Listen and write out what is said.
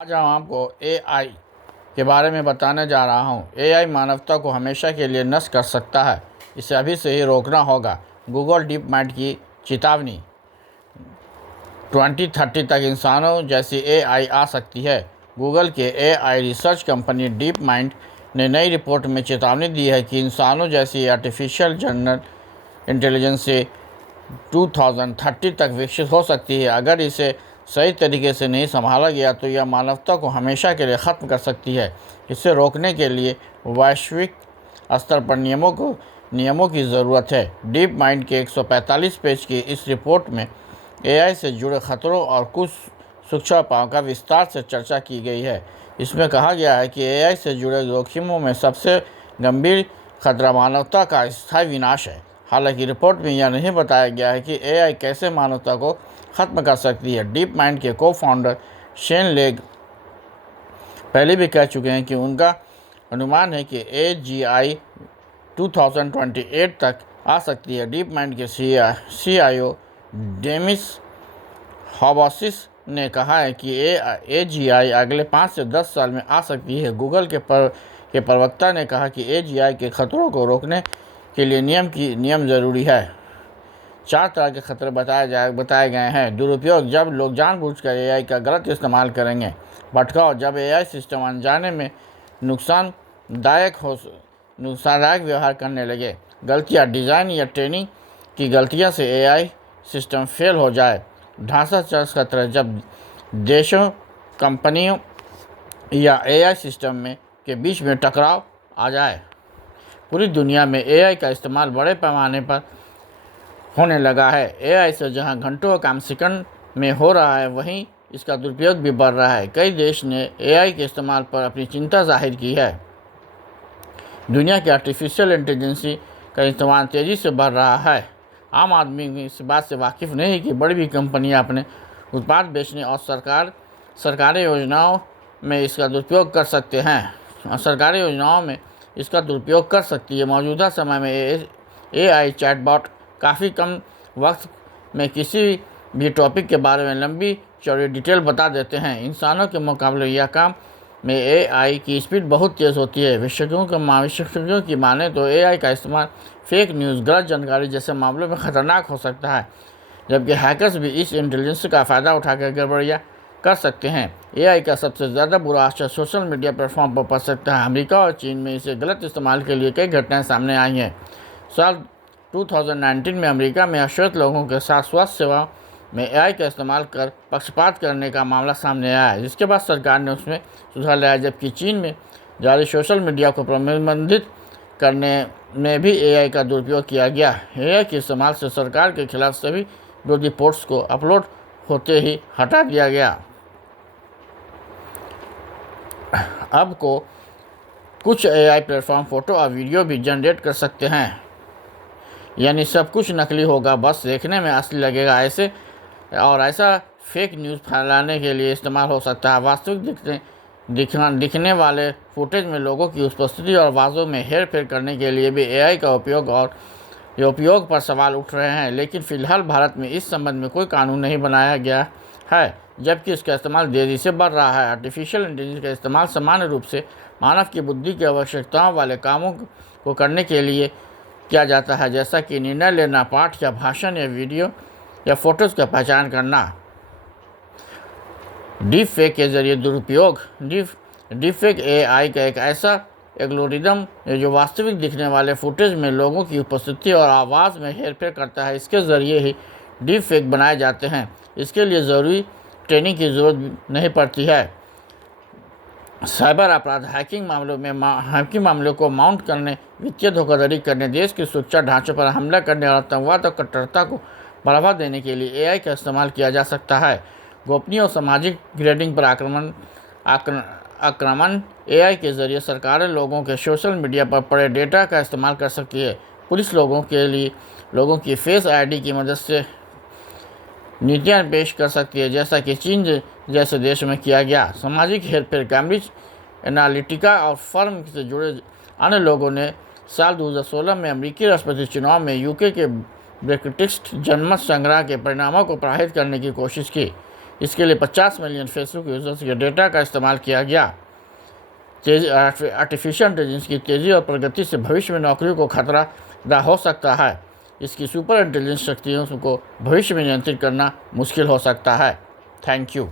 आज हम आपको एआई के बारे में बताने जा रहा हूँ। एआई मानवता को हमेशा के लिए नष्ट कर सकता है। इसे अभी से ही रोकना होगा। गूगल डीप माइंड की चेतावनी। 2030 तक इंसानों जैसी एआई आ सकती है। गूगल के AI research company deep mind ने नई रिपोर्ट में चेतावनी दी है कि इंसानों जैसी आर्टिफिशियल जनरल इंटेलिजेंस से 2030 तक विकसित हो सकती है। अगर इसे सही तरीके से नहीं संभाला गया तो यह मानवता को हमेशा के लिए ख़त्म कर सकती है। इसे रोकने के लिए वैश्विक स्तर पर नियमों की ज़रूरत है। डीप माइंड के 145 पेज की इस रिपोर्ट में एआई से जुड़े खतरों और कुछ सुरक्षा उपायों का विस्तार से चर्चा की गई है। इसमें कहा गया है कि एआई से जुड़े जोखिमों में सबसे गंभीर खतरा मानवता का स्थायी विनाश है। हालांकि रिपोर्ट में यह नहीं बताया गया है कि एआई कैसे मानवता को ख़त्म कर सकती है। डीप माइंड के को-फाउंडर शेन लेग पहले भी कह चुके हैं कि उनका अनुमान है कि एजीआई 2028 तक आ सकती है। डीप माइंड के सीईओ डेमिस हाबासिस ने कहा है कि एजीआई अगले 5 से 10 साल में आ सकती है। गूगल के प्रवक्ता ने कहा कि एजीआई के खतरों को रोकने के लिए नियम ज़रूरी है। 4 तरह के खतरे बताए गए हैं। दुरुपयोग, जब लोग जानबूझकर एआई का गलत इस्तेमाल करेंगे। भटकाव, जब एआई सिस्टम अनजाने में नुकसानदायक व्यवहार करने लगे। गलतियाँ, डिज़ाइन या ट्रेनिंग की गलतियों से एआई सिस्टम फेल हो जाए। ढांचागत खतरे, जब देशों, कंपनियों या एआई सिस्टम के बीच में टकराव आ जाए। पूरी दुनिया में एआई का इस्तेमाल बड़े पैमाने पर होने लगा है। एआई से जहां घंटों का काम सेकंड में हो रहा है, वहीं इसका दुरुपयोग भी बढ़ रहा है। कई देश ने एआई के इस्तेमाल पर अपनी चिंता जाहिर की है। दुनिया की आर्टिफिशियल इंटेलिजेंस का इस्तेमाल तेज़ी से बढ़ रहा है। आम आदमी इस बात से वाकिफ़ नहीं है कि बड़ी बड़ी कंपनियां अपने उत्पाद बेचने और सरकारी योजनाओं में इसका दुरुपयोग कर सकते हैं। सरकारी योजनाओं में इसका दुरुपयोग कर सकती है। मौजूदा समय में एआई चैटबॉट काफ़ी कम वक्त में किसी भी टॉपिक के बारे में लंबी चौड़ी डिटेल बता देते हैं। इंसानों के मुकाबले यह काम में एआई की स्पीड बहुत तेज़ होती है। विशेषज्ञों की माने तो एआई का इस्तेमाल फेक न्यूज़, गलत जानकारी जैसे मामलों में खतरनाक हो सकता है, जबकि हैकर्स भी इस इंटेलिजेंस का फ़ायदा उठाकर गड़बड़ियाँ कर सकते हैं। एआई का सबसे ज़्यादा बुरा असर सोशल मीडिया प्लेटफॉर्म पर पड़ सकता है। अमेरिका और चीन में इसे गलत इस्तेमाल के लिए कई घटनाएं सामने आई हैं। साल 2019 में अमेरिका में अश्वेत लोगों के साथ स्वास्थ्य सेवाओं में एआई का इस्तेमाल कर पक्षपात करने का मामला सामने आया है, जिसके बाद सरकार ने उसमें सुधार लाया। जबकि चीन में जारी सोशल मीडिया को प्रतिबंधित करने में भी एआई का दुरुपयोग किया गया। एआई के इस्तेमाल से सरकार के खिलाफ सभी विरोधी पोस्ट्स को अपलोड होते ही हटा दिया गया। अब को कुछ एआई प्लेटफॉर्म फ़ोटो और वीडियो भी जनरेट कर सकते हैं, यानी सब कुछ नकली होगा, बस देखने में असली लगेगा। ऐसा फेक न्यूज़ फैलाने के लिए इस्तेमाल हो सकता है। वास्तविक दिखने वाले फुटेज में लोगों की उपस्थिति और आवाज़ों में हेर फेर करने के लिए भी एआई का उपयोग पर सवाल उठ रहे हैं। लेकिन फ़िलहाल भारत में इस संबंध में कोई कानून नहीं बनाया गया है, जबकि इसका इस्तेमाल तेज़ी से बढ़ रहा है। आर्टिफिशियल इंटेलिजेंस का इस्तेमाल सामान्य रूप से मानव की बुद्धि की आवश्यकताओं वाले कामों को करने के लिए किया जाता है, जैसा कि निर्णय लेना, पाठ या भाषण या वीडियो या फोटोज़ का पहचान करना। डीप फेक के जरिए दुरुपयोग। डीप फेक एआई का एक ऐसा एल्गोरिदम है जो वास्तविक दिखने वाले फुटेज में लोगों की उपस्थिति और आवाज़ में हेरफेर करता है। इसके ज़रिए ही डीप फेक बनाए जाते हैं। इसके लिए ज़रूरी ट्रेनिंग की ज़रूरत नहीं पड़ती है। साइबर अपराध, हैकिंग मामलों को माउंट करने, वित्तीय धोखाधड़ी करने, देश की सुरक्षा ढांचों पर हमला करने और आतंकवाद और कट्टरता को बढ़ावा देने के लिए एआई का इस्तेमाल किया जा सकता है। गोपनीय और सामाजिक ग्रेडिंग पर आक्रमण। एआई के जरिए सरकारें लोगों के सोशल मीडिया पर पड़े डेटा का इस्तेमाल कर सकती है। पुलिस लोगों की फेस आईडी की मदद से नीतियाँ पेश कर सकती है, जैसा कि चीन जैसे देश में किया गया। सामाजिक हेरफेर। कैम्ब्रिज एनालिटिका और फर्म से जुड़े अन्य लोगों ने साल 2016 में अमेरिकी राष्ट्रपति चुनाव में यूके के ब्रेक्सिट जनमत संग्रह के परिणामों को प्रभावित करने की कोशिश की। इसके लिए 50 मिलियन फेसबुक यूजर्स के डेटा का इस्तेमाल किया गया। आर्टिफिशियल इंटेलिजेंस की तेज़ी और प्रगति से भविष्य में नौकरियों को खतरा हो सकता है। इसकी सुपर इंटेलिजेंस शक्तियों को भविष्य में नियंत्रित करना मुश्किल हो सकता है। Thank you.